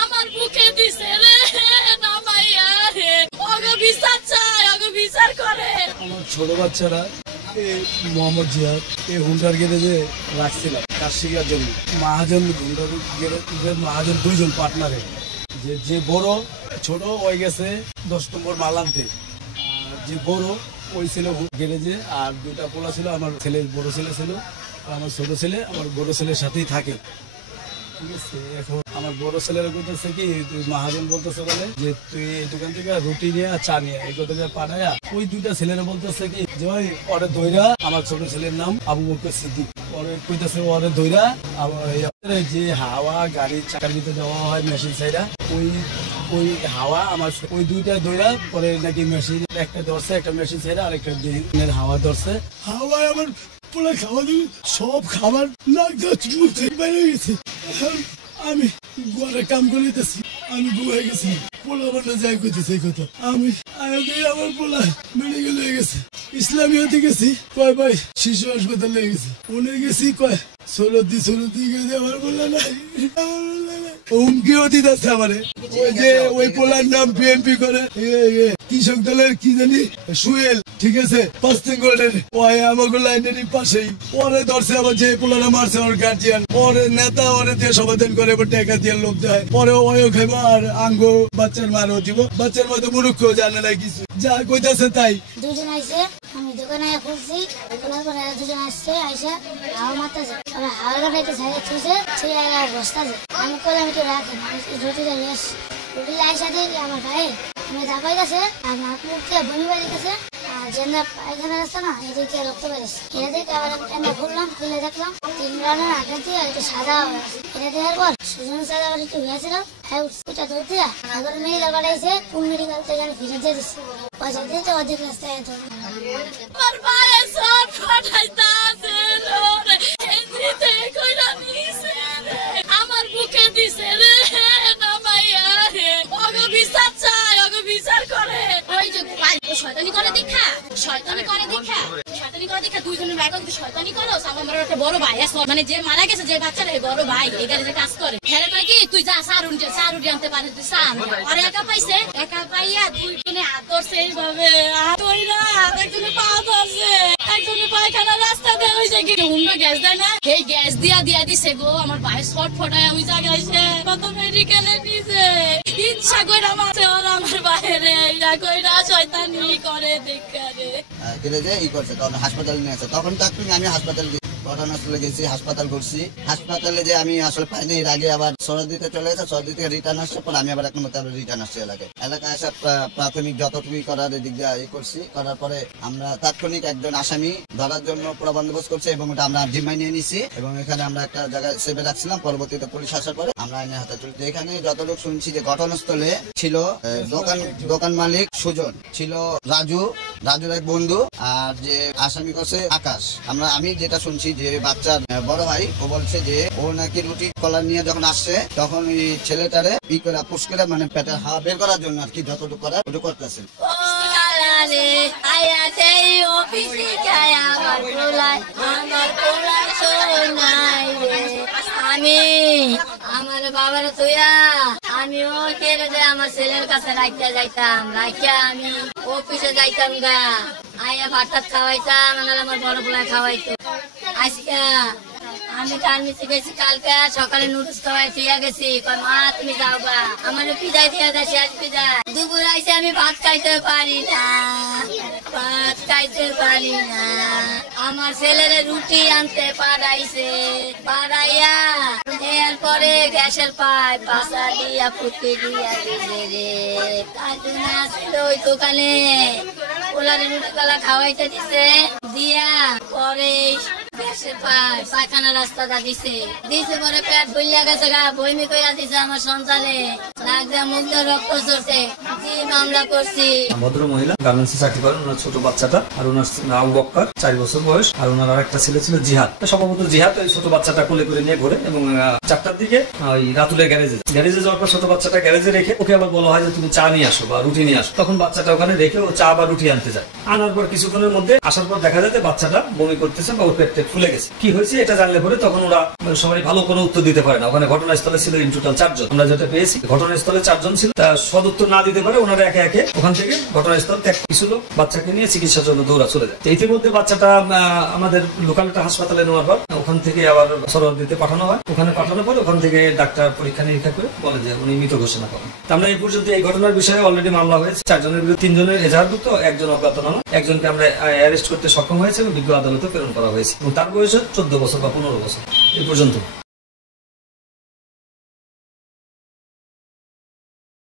আমার বুকে দিছে রে নামাইয়া রে ওগো বিচার চাই ওগো বিচার করে। আমার ছোট বাচ্চারা মোহাম্মদ জিয়াদ এই হুন্ডার গ্যারেজে রাখছিলাম কাজ শেখার জন্য। মহাজন হুন্ডার গ্যারেজ মহাজন দুইজন পার্টনারে, যে বড় ছোট ওই গেছে 10 নম্বর মাল আনতে, আর যে বড় ওই ছিল গ্যারেজে, আর দুইটা পোলা ছিল। আমার ছেলের বড় ছেলে ছিল, আমার ছোট ছেলে আমার বড় ছেলের সাথেই থাকে, ঠিক আছে। এখন আমার বড় ছেলেরা বলতেছে কি, তুই মহাজন বলতেছে বলে যে তুই এই দোকান থেকে রুটি নিয়ে চা নিয়ে এই কথা পাঠায়া, ওই দুইটা ছেলেরা বলতেছে কি যে ওই ওরে দইরা, আমার ছোট ছেলের নাম আবু বকর সিদ্দিক, ওরে কইতেছে ওরে দইরা যে হাওয়া গাড়ির চাকার ভিতরে দেওয়া হয় মেশিন সাইডা, ওই হাওয়া আমার ওই দুইটা দইরা পরে নাকি মেশিন একটা ধরছে, একটা মেশিন সাইডা আর একটা দিনের হাওয়া ধরছে। হাওয়ায় আমার পোলা খাওয়া দিবি সব খাবার লাগছে মুখ থেকে বাইরে গেছে। আমি ঘরে কাম করিতেছি, আমি ঘুমাই গেছি, পোলা বান্না যাই করতেছে এই কথা। আমি আমার পোলা মেডিকেল হয়ে গেছে, ইসলামিয়াতে গেছি, কয় ভাই শিশু হাসপাতালে গেছি, উনি গেছি কয় সরদি গেছে, আমার পোলা নাই, হুমকিও দিতেছে আমারে। ওই যে ওই পোলার নাম বিএনপি করে কৃষক দলের কি জানি সুয়েল, ঠিক আছে, পাঁচতেঙ্গলের ওই আমাকে লাইনেরই পাশেই। পরে ধরছে আবার যে পোলারা মারছে ওর গার্জিয়ান, পরে নেতা ওরে দিয়ে সমাধান করে টাকা দিয়ে লোক দেয়, পরে ওইও খাইব আর আঙ্গ বাচ্চার মারও দিব। বাচ্চার মতো মুরুক্ষ জানে না কিছু, যা কইতাছে তাই। দুজন আইসে, আমি দোকানে খুলছি, দুজন আসছে আইসা হাওয়া মারতেছে, হাওয়া গাড়িতে ছাড়ে ছুঁছে ছুঁয়ে বসতে আছে। আমি কইলাম একটু রাখেন, রুটিটা নিয়ে আসছি। রুটি আইসা দিয়ে আমার ভাই আমি দাবাই গেছে আর নাক মুখ দিয়ে বমি বাড়ি গেছে, আর যেটা পায়খানা আসছে না এদিকে রক্ত বেড়েছে। এটা দেখে আবার আমি খুললাম, খুলে দেখলাম 3 রানের আগে দিয়ে একটু সাদা হয়ে আছে। এটা দেওয়ার পর সুজন সাদা আবার একটু হয়েছিল, হ্যাঁ ওটা দৌড় দিয়া আগর মেডিকেল পাঠাইছে, কোন মেডিকেল থেকে আমি ফিরে দিয়ে দিচ্ছি, পয়সা দিতে অধিক রাস্তায় আমার ভাইয়ের সব ফাটাইতাছে এমনিতে কইরা নিছে রে, আমার বুকে দিছে রে নামাইয়া রে ওগো বিচার চাই ওগো বিচার করে। ওই যে শয়তানি করে দেখা, শয়তানি করে দেখা দুইজনের ভাই কিন্তু শয়তানি করো। আমার একটা বড় ভাই আছে, মানে যে মারা গেছে যে বাচ্চারা বড় ভাই এই গাড়িতে কাজ করে, হ্যাঁ কয় কি তুই যা সারুটি আনতে পারিস, তুই চা আর একা পাইছে, একা পাইয়া দুইজনে হাত ধরছে এইভাবে, হাত ধইরা একজনে পা ধরছে, একজনে পায়খানা রাস্তা দিয়ে হইছে কি হুন্ডা গ্যাস দেয় না, এই গ্যাস দিয়া দিছে গো। আমার ভাই শর্ট ফটায় ওই জায়গায় এসে কত মেডিকেলে নিছে, ইচ্ছা কইরা মারছে ওরা আমার বাইরে, ইচ্ছা কইরা শয়তানি করে দেখা রে। ই করছে তখন হাসপাতালে নিয়ে আসে, তখন আমি হাসপাতালে ঘটনাস্থলে গেছি, হাসপাতাল করছি। হাসপাতালে যে আমি আসলে পাইনি, এর আগে আবার সরদিতে চলে গেছে, সরদি থেকে রিটার্ন আসছে, পর আমি আবার 1 নম্বর রিটার্ন আসছি এলাকায় আসা প্রাথমিক যতটুকুই করার এদিক দিয়ে করছি। করার পরে আমরা তাৎক্ষণিক একজন আসামি ধরার জন্য পুরো বন্দোবস্ত করছি এবং ওটা আমরা জিম্মায় নিয়ে নিছি এবং এখানে আমরা একটা জায়গায় সেভে রাখছিলাম। পরবর্তীতে পুলিশ আসার পরে আমরা আইনের হাতে তুলি। এখানে যতটুকু শুনছি যে ঘটনাস্থলে ছিল দোকান মালিক সুজন, ছিল রাজুর এক বন্ধু, আর যে আসামি করছে আকাশ। আমি যেটা শুনছি যে বাচ্চার বড় ভাই ও বলছে যে ও নাকি রুটি কলার নিয়ে যখন আসছে তখন ওই ছেলেটারে পুশ করে মানে পেটের হাওয়া বের করার জন্য আর কি যতটুকু করার ওটুকু করতেছে। আমি আমার বাবার তুইয়া আমি ওকে আমার ছেলের কাছে রাখিয়া যাইতাম, রাখিয়া আমি অফিসে যাইতাম গা, আইয়া ভাত খাওয়াইতাম, আমার বড় পোলায় খাওয়াইতো। আজকে আমি কালমিতে গেছি, কালকে সকালে নুডলস খাওয়াই দিয়া গেছি, মা তুমি যাও গা, আমার পিজাই দিয়া যাচ্ছি, আজ পিজাই। দুপুর আইসে আমি ভাত খাইতে পারি না, আমার ছেলের রুটি আনতে পাড়াইয়া এরপরে গ্যাসের পাইপ পাশা দিয়া ফুটে দিয়া দিলে রে। কাজুন আসছিল ওই দোকানে, ওলারে রুটি কলা খাওয়াইতে দিছে, দিয়া পরে গ্যাসের পাইপ পায়খানা রাস্তাটা দিছে পরে পেট ভুলিয়া গেছে গা, বইমি কইরা দিছে আমার সন্তানে। নাক দিয়ে মুখ দিয়ে রক্ত চলছে, জি মামলা করছি। ভদ্র মহিলা গার্মেন্টসে চাকরি করেন, ওনার ছোট বাচ্চাটা, আর ওনার আবু বক্কর 4 বছর বয়স, আর ওনার আরেকটা ছেলে ছিল জিহাদ। সম্ভবত জিহাদ ওই ছোট বাচ্চাটা কোলে করে নিয়ে ঘুরে, এবং 4টার দিকে ওই রাতুলের গ্যারেজে যাওয়ার পর ছোট বাচ্চাটা গ্যারেজে রেখে ওকে আবার বলা হয় যে তুমি চা নিয়ে আসো বা রুটি নিয়ে আসো। তখন বাচ্চাটা ওখানে রেখে ও চা বা রুটি আনতে যায়। আনার পর কিছুক্ষণের মধ্যে আসার পর দেখা যায় বাচ্চাটা বমি করতেছে বা ওর পেট ফুলে গেছে। কি হয়েছে এটা জানলে পরে তখন ওরা সবাই ভালো কোনো উত্তর দিতে পারে না। ওখানে ঘটনাস্থলে ছিল ইন টোটাল 4 জন, আমরা যেটা পেয়েছি ঘটনাস্থলে 4 জন ছিল। তা সদুত্তর না দিতে পারে ওনারা একে একে ওখান থেকে ঘটনাস্থল ত্যাগ কিছু লোক বাচ্চাকে নিয়ে চিকিৎসার জন্য দৌড়া চলে যায়। ইতিমধ্যে বাচ্চাটা আমাদের লোকাল একটা হাসপাতালে নেওয়ার পর ওখান থেকে আবার সরোয়ারদিতে পাঠানো হয়। ওখানে পাঠানোর পর ওখান থেকে ডাক্তার পরীক্ষা নিরীক্ষা করে বলে যে উনি মৃত ঘোষণা করেন। আমরা এই পর্যন্ত এই ঘটনার বিষয়ে অলরেডি মামলা হয়েছে। 4 জনের বিরুদ্ধে 3 জনের এজাহারভুক্ত, 1 জন অজ্ঞাতনামা, 1 জনকে আমরা অ্যারেস্ট করতে সক্ষম হয়েছে এবং বিজ্ঞ আদালতে প্রেরণ করা হয়েছে। এবং তার বয়স 14 বছর বা 15 বছর এই পর্যন্ত।